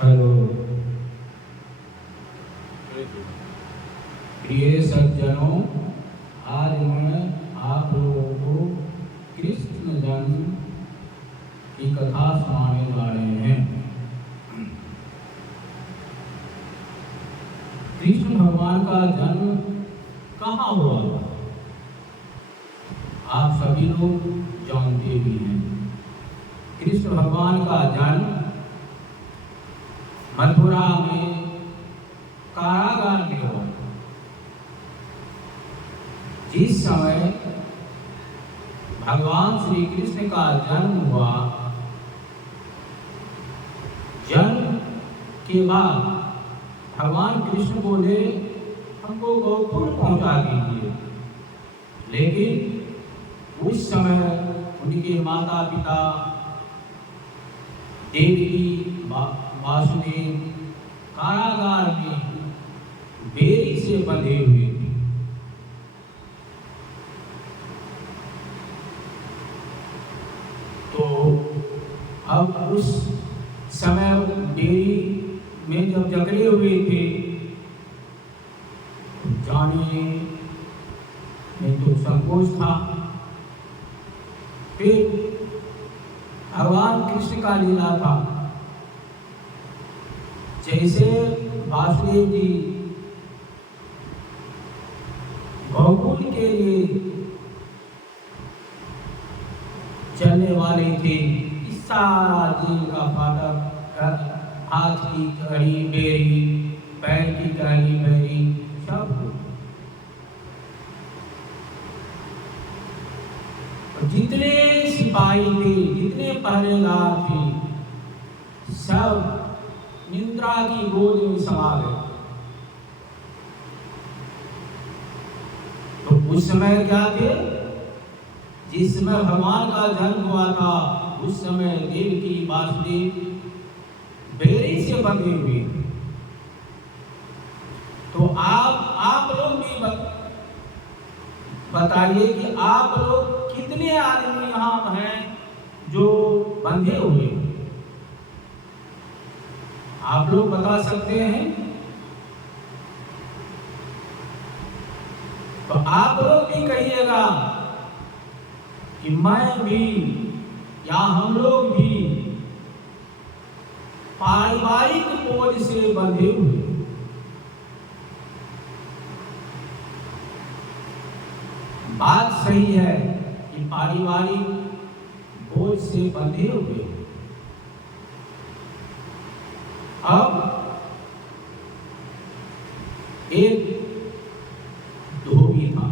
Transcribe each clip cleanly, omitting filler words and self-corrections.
Hello प्रिय सज्जनों, आज मैं आप लोगों को कृष्ण जन्म की कथा सुनाने जा रहे हैं। कृष्ण भगवान का जन्म कहाँ हुआ आप सभी लोग जानते भी हैं। कृष्ण भगवान का जन्म मथुरा में कारागार में हुआ। जिस समय भगवान श्री कृष्ण का जन्म हुआ, जन्म के बाद भगवान कृष्ण बोले हमको गोकुल पहुंचा दीजिए, लेकिन उस समय उनके माता पिता देवकी वासुदेव कारागार में बेड़ी से बंधे हुए थे। तो अब उस समय बेड़ी में जब जकड़े हुए थे, जाने में तो संकोच था। फिर भगवान कृष्ण का लीला था, जैसे वासुदेव जी गोकुल के लिए चलने वाले थे, इस सारा जेल का फाटक, हाथ की कड़ी बेड़ी, पैर की कड़ी बेड़ी सब, जितने सिपाही थे, जितने पहरेदार थे, सब निद्रा की गोद में समा गए। तो उस समय क्या थे, जिस समय भगवान का जन्म हुआ था, उस समय देवकी वासुदेव बेड़ी से बंधे हुए। तो आप लोग भी बताइए कि आप लोग कितने आदमी यहाँ हैं जो बंधे हुए? आप लोग बता सकते हैं? तो आप लोग भी कहिएगा कि मैं भी या हम लोग भी पारिवारिक बोझ से बंधे हुए। बात सही है कि पारिवारिक बोझ से बंधे हुए। अब एक धोबी था।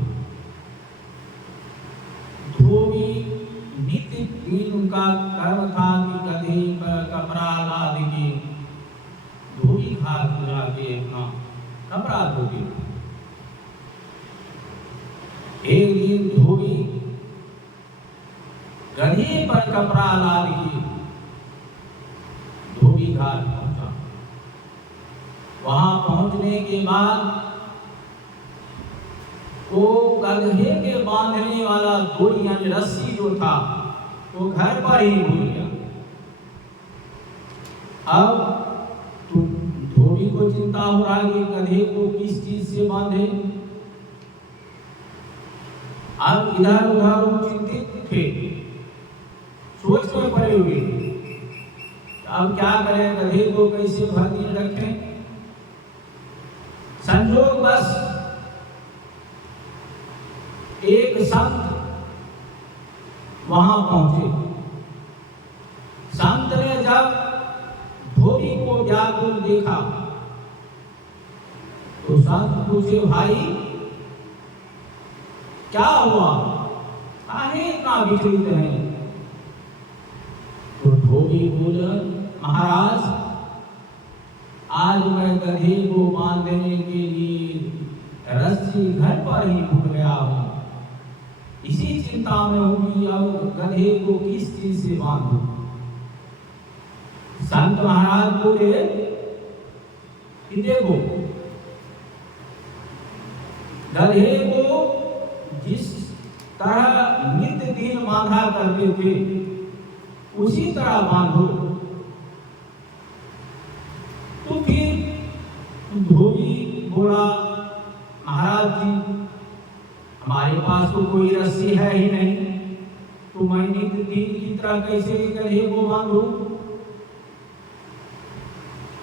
धोबी नित्य दिन उनका कर्म था कि गधे पर कपड़ा लाद के धोबी घाट ला के अपना कपड़ा धोबी। एक दिन धोबी गधे पर कपड़ा लाद के धोबी घाट पहुंचा। वहां पहुंचने के बाद वो गधे के बांधने वाला डोरी यानी रस्सी जो था वो घर पर ही भूल गया। अब तो धोबी को चिंता हो रहा है कि गधे को किस चीज से बांधे। अब इधर उधर चिंतित थे, सोच में पड़े हुए। अब क्या करें, गधे को कैसे भर दिन रखें। संजोग बस एक संत वहां पहुंचे। संत ने जब धोबी को व्याकुल देखा तो संत पूछे, भाई क्या हुआ, काहे इतना विचलित है? तो धोबी बोला, महाराज आज मैं गधे को बांधने के लिए रस्सी घर पर ही भूल गया हूं। इसी चिंता में हूं कि अब गधे को किस चीज से बांधूं। संत महाराज बोले कि देखो, गधे को जिस तरह नित्य दिन बांधा करते थे उसी तरह बांधो। फिर धोबी बोला, महाराज जी हमारे पास तो कोई रस्सी है ही नहीं, तो मैं नित्य दिन की तरह कैसे गधे को बांधूं?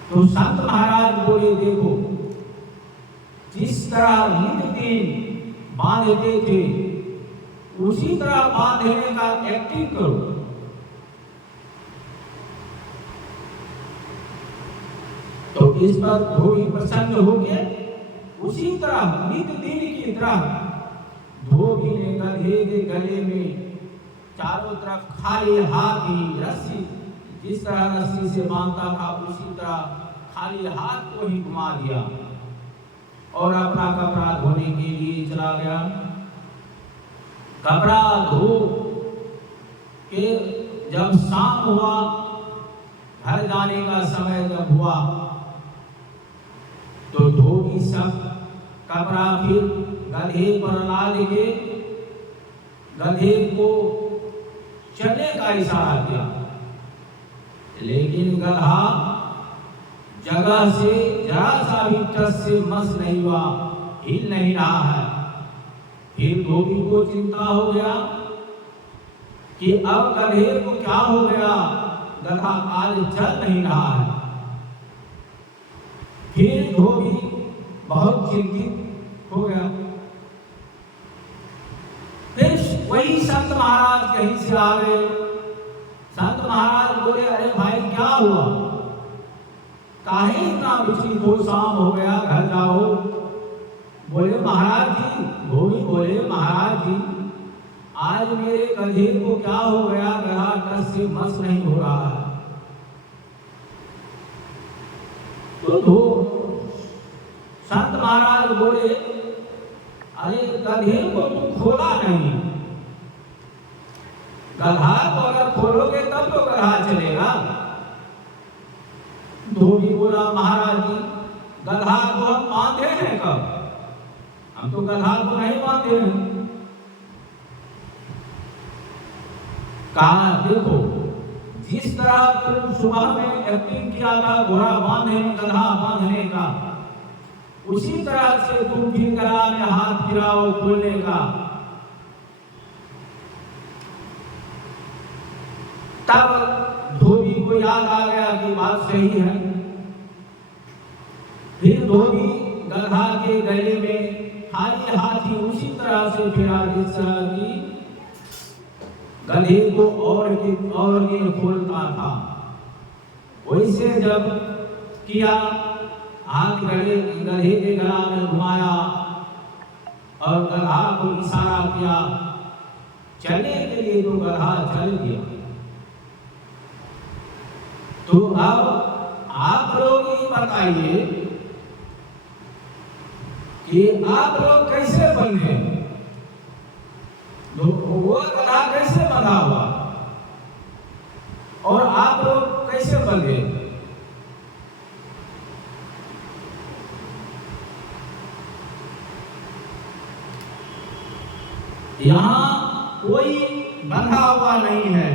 तो संत महाराज बोले, देखो जिस तरह नित्य दिन बांधते थे उसी तरह बांधने का एक्टिंग करो। तो इस पर धोबी प्रसन्न हो गए। उसी तरह नित्य दिन की तरह धोबी ने गधे के गले में चारों तरफ खाली हाथ ही रस्सी, जिस तरह रस्सी से बांधता था उसी तरह खाली हाथ को ही घुमा दिया और अपना कपड़ा धोने के लिए चला गया। कपड़ा धो के जब शाम हुआ, घर जाने का समय जब हुआ, तो धोबी सब कपड़ा फिर गधे पर लाद के गधे को चलने का इशारा किया, लेकिन गधा जगह से जरा सा भी टस से मस नहीं हुआ, हिल नहीं रहा है। फिर धोबी को चिंता हो गया कि अब गधे को क्या हो गया, गधा आज चल नहीं रहा है। फिर धोबी बहुत चिंतित हो गया। फिर वही संत महाराज कहीं से आ गए। संत महाराज बोले, अरे भाई क्या हुआ, काहे इतना विचलित हो, शाम हो गया, घर जाओ। बोले महाराज जी, धोबी बोले महाराज जी आज मेरे गधे को क्या हो गया, गधा टस से मस नहीं हो रहा है। तो संत महाराज बोले, अरे गधे को तुम खोला नहीं, गधा को अगर खोलोगे तब तो गधा चलेगा। धोबी बोला, महाराज जी गधा को हम बांधे हैं कब, हम तो गधा को नहीं बांधे हैं। कहा, देखो जिस तरह तुम सुबह में एक्टिंग किया था घोड़ा बांधने, गधा बांधने का, उसी तरह से तुम फिर गला में हाथ फिराओ खोलने का। तब धोबी को याद आ गया कि बात सही है। फिर धोबी गधा के गले में खाली हाथ ही उसी तरह से फिरा जिस तरह की गधे को और ये खोलता था। वैसे जब किया, हाथ गधे के गला में घुमाया और गधा को इशारा किया चलने के लिए, तो गधा चल गया। तो अब आप लोग ये बताइए कि आप लोग कैसे बने, वो गधा कैसे बना हुआ और आप लोग कैसे बने? यहाँ कोई बंधा हुआ नहीं है।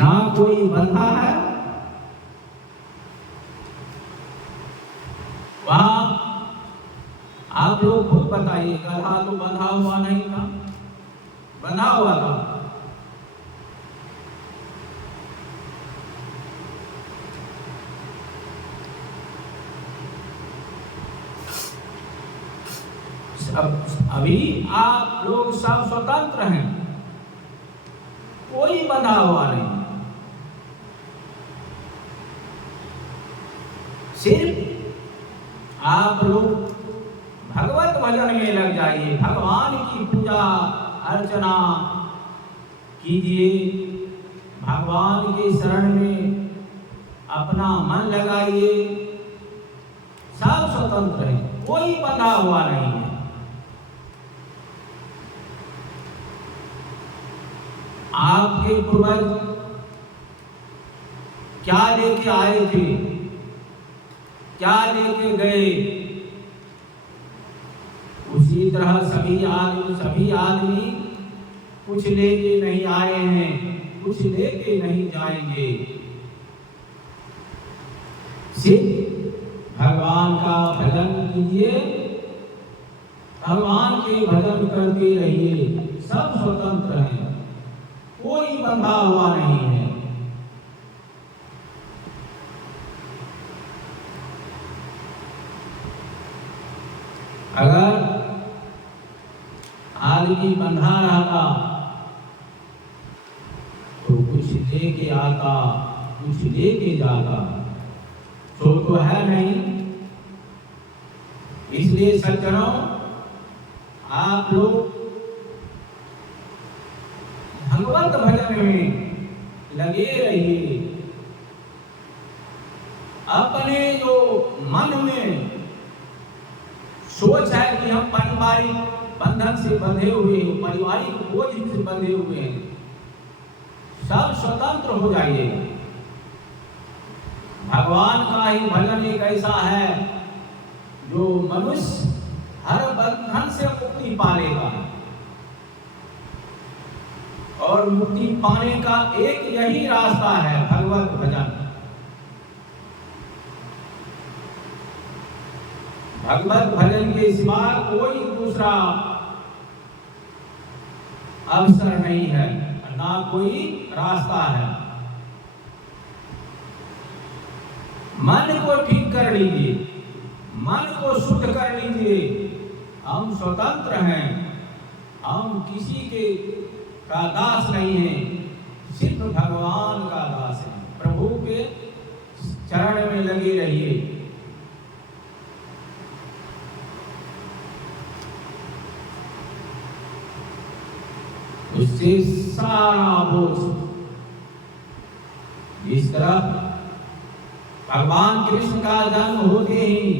ना कोई बंधा है, वहां आप लोग खुद बताइए, गधा तो बंधा हुआ नहीं था, बंधा हुआ था। अभी आप लोग सब स्वतंत्र हैं, कोई बंधा हुआ नहीं। सिर्फ आप लोग भगवत भजन में लग जाइए, भगवान की पूजा अर्चना कीजिए, भगवान के शरण में अपना मन लगाइए। सब स्वतंत्र है, कोई बंधा हुआ नहीं है। आपके पूर्वज क्या लेके आए थे, क्या लेके गए, उसी तरह सभी आदमी कुछ लेके नहीं आए हैं, कुछ लेके नहीं जाएंगे। सिर्फ भगवान का भजन कीजिए, भगवान के भजन करते रहिए। सब स्वतंत्र हैं, कोई बंधा हुआ नहीं है। अगर आदमी बंधा रहता तो कुछ लेके आता, कुछ लेके जाता, तो है नहीं। इसलिए सज्जनों, आप लोग भगवत भजन में लगे रहिए। अपने जो मन में सोच है कि हम पारिवारिक बंधन से बंधे हुए हैं, पारिवारिक बोझ से बंधे हुए हैं, सब स्वतंत्र हो जाइए। भगवान का ही भजन एक ऐसा है जो मनुष्य हर बंधन से मुक्ति पालेगा। और मुक्ति पाने का एक यही रास्ता है, भगवत भजन। भगवत भजन के सिवा कोई दूसरा अवसर नहीं है, ना कोई रास्ता है। मन को ठीक कर लीजिए, मन को शुद्ध कर लीजिए। हम स्वतंत्र हैं, हम किसी के का दास नहीं है, सिर्फ भगवान का दास है। प्रभु के चरण में लगे रहिए। उससे सारा बोझ, इस तरह भगवान कृष्ण का जन्म होते ही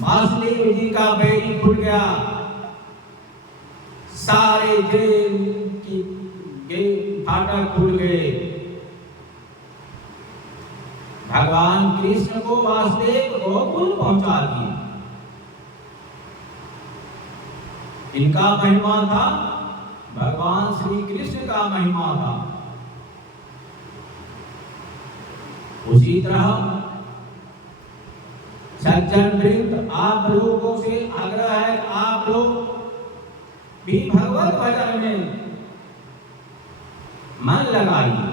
वासुदेव जी का बैरी खुल गया, सारे जेल के फाटक खुल गए। भगवान कृष्ण को वासुदेव गोकुल पहुंचा दिए। इनका महिमा था, भगवान श्री कृष्ण का महिमा था। उसी तरह सज्जन वृंद, आप लोगों से आग्रह है, आप लोग भी भगवत भजन में मन लगाइए।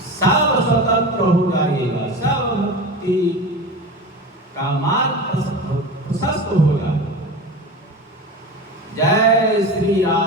सब स्वतंत्र हो जाइएगा, सब मुक्ति का मार्ग प्रशस्त हो जाएगा। जय श्री राम।